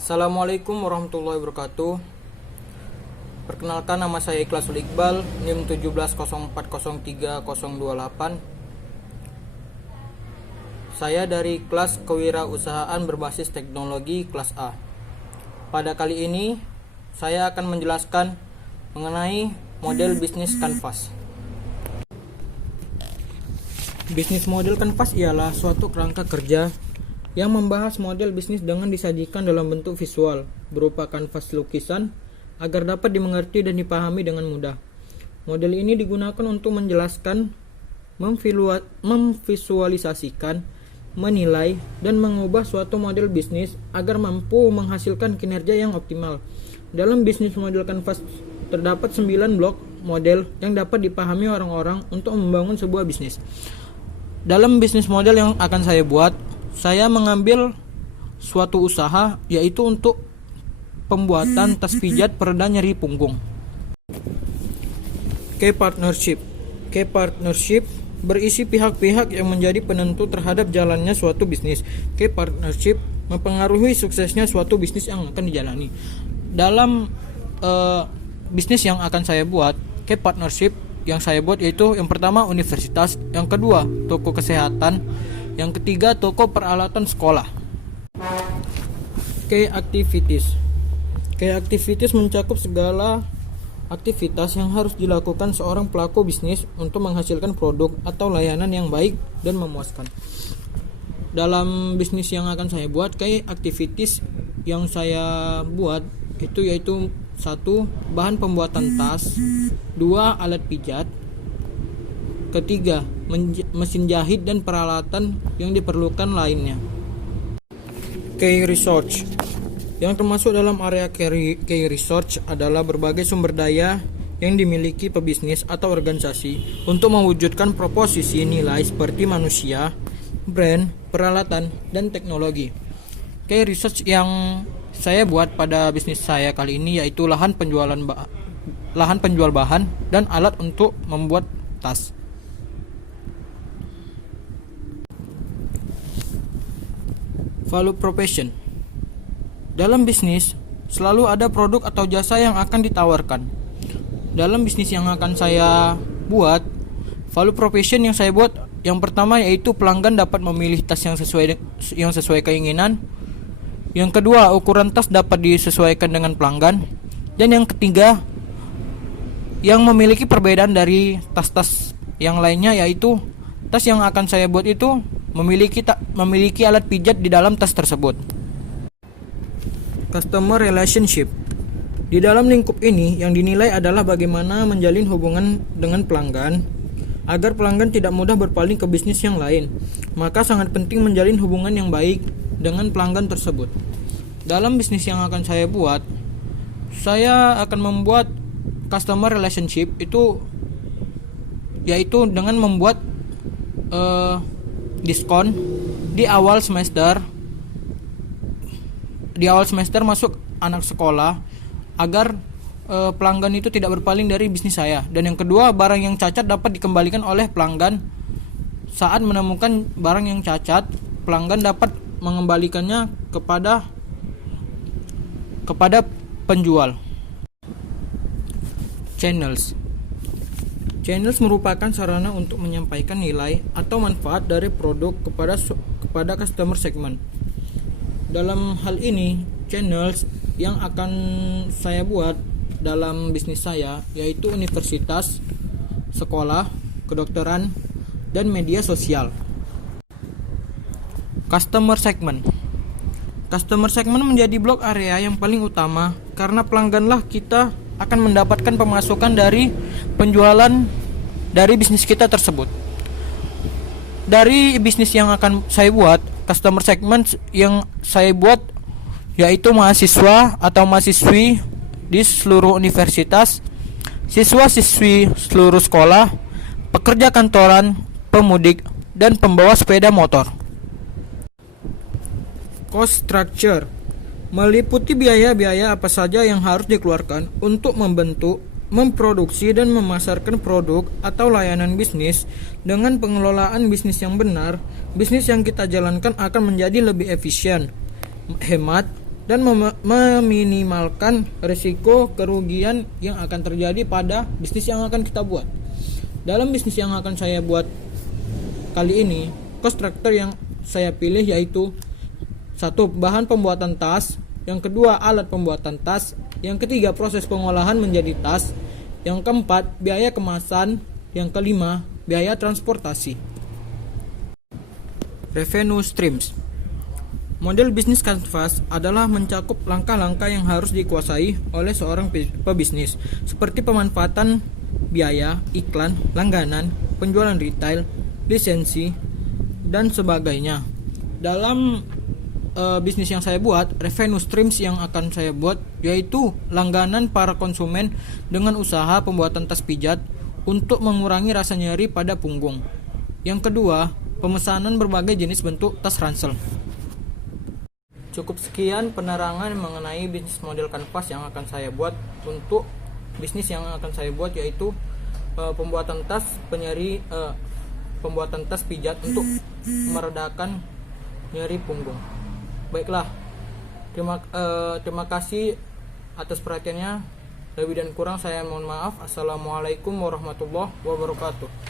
Assalamualaikum warahmatullahi wabarakatuh. Perkenalkan, nama saya Ikhlasul Iqbal, NIM 170403028. Saya dari kelas kewirausahaan berbasis teknologi kelas A. Pada kali ini saya akan menjelaskan mengenai model bisnis kanvas. Bisnis model kanvas ialah suatu kerangka kerja yang membahas model bisnis dengan disajikan dalam bentuk visual berupa kanvas lukisan agar dapat dimengerti dan dipahami dengan mudah. Model ini digunakan untuk menjelaskan, memvisualisasikan, menilai, dan mengubah suatu model bisnis agar mampu menghasilkan kinerja yang optimal. Dalam bisnis model kanvas terdapat 9 blok model yang dapat dipahami orang-orang untuk membangun sebuah bisnis. Dalam bisnis model yang akan saya buat, saya mengambil suatu usaha, yaitu untuk pembuatan tas pijat pereda nyeri punggung. Key partnership berisi pihak-pihak yang menjadi penentu terhadap jalannya suatu bisnis. Key partnership mempengaruhi suksesnya suatu bisnis yang akan dijalani. Dalam bisnis yang akan saya buat, key partnership yang saya buat yaitu yang pertama universitas, yang kedua toko kesehatan, yang ketiga toko peralatan sekolah. Key activities mencakup segala aktivitas yang harus dilakukan seorang pelaku bisnis untuk menghasilkan produk atau layanan yang baik dan memuaskan. Dalam bisnis yang akan saya buat, key activities yang saya buat itu yaitu 1. Bahan pembuatan tas, 2. Alat pijat, ketiga mesin jahit dan peralatan yang diperlukan lainnya. Key research yang termasuk dalam area key research adalah berbagai sumber daya yang dimiliki pebisnis atau organisasi untuk mewujudkan proposisi nilai seperti manusia, brand, peralatan, dan teknologi. Key research yang saya buat pada bisnis saya kali ini yaitu lahan penjual bahan dan alat untuk membuat tas. Value proposition. Dalam bisnis selalu ada produk atau jasa yang akan ditawarkan. Dalam bisnis yang akan saya buat, value proposition yang saya buat yang pertama yaitu pelanggan dapat memilih tas yang sesuai keinginan. Yang kedua, ukuran tas dapat disesuaikan dengan pelanggan. Dan yang ketiga, yang memiliki perbedaan dari tas-tas yang lainnya yaitu tas yang akan saya buat itu memiliki alat pijat di dalam tas tersebut. Customer relationship. Di dalam lingkup ini yang dinilai adalah bagaimana menjalin hubungan dengan pelanggan agar pelanggan tidak mudah berpaling ke bisnis yang lain. Maka sangat penting menjalin hubungan yang baik dengan pelanggan tersebut. Dalam bisnis yang akan saya buat, saya akan membuat customer relationship itu yaitu dengan membuat diskon di awal semester masuk anak sekolah agar pelanggan itu tidak berpaling dari bisnis saya. Dan yang kedua, barang yang cacat dapat dikembalikan oleh pelanggan. Saat menemukan barang yang cacat, pelanggan dapat mengembalikannya kepada penjual. Channels merupakan sarana untuk menyampaikan nilai atau manfaat dari produk kepada customer segment. Dalam hal ini, channels yang akan saya buat dalam bisnis saya yaitu universitas, sekolah, kedokteran, dan media sosial. Customer segment menjadi blok area yang paling utama karena pelangganlah kita akan mendapatkan pemasukan dari penjualan dari bisnis kita tersebut. Dari bisnis yang akan saya buat, customer segment yang saya buat yaitu mahasiswa atau mahasiswi di seluruh universitas, siswa-siswi seluruh sekolah, pekerja kantoran, pemudik, dan pembawa sepeda motor. Cost structure meliputi biaya-biaya apa saja yang harus dikeluarkan untuk membentuk, memproduksi, dan memasarkan produk atau layanan bisnis. Dengan pengelolaan bisnis yang benar, bisnis yang kita jalankan akan menjadi lebih efisien, hemat, dan meminimalkan risiko kerugian yang akan terjadi pada bisnis yang akan kita buat. Dalam bisnis yang akan saya buat kali ini, cost structure yang saya pilih yaitu: 1. Bahan pembuatan tas. Yang kedua, alat pembuatan tas. Yang ketiga, proses pengolahan menjadi tas. Yang keempat, biaya kemasan. Yang kelima, biaya transportasi. Revenue streams. Model bisnis kanvas adalah mencakup langkah-langkah yang harus dikuasai oleh seorang pebisnis, seperti pemanfaatan biaya, iklan, langganan, penjualan retail, lisensi, dan sebagainya. Dalam bisnis yang saya buat, revenue streams yang akan saya buat yaitu langganan para konsumen dengan usaha pembuatan tas pijat untuk mengurangi rasa nyeri pada punggung. Yang kedua, pemesanan berbagai jenis bentuk tas ransel. Cukup sekian penerangan mengenai bisnis model kanvas yang akan saya buat. Untuk bisnis yang akan saya buat yaitu pembuatan tas pembuatan tas pijat untuk meredakan nyeri punggung. Baiklah, terima kasih atas perhatiannya. Lebih dan kurang saya mohon maaf. Assalamualaikum warahmatullahi wabarakatuh.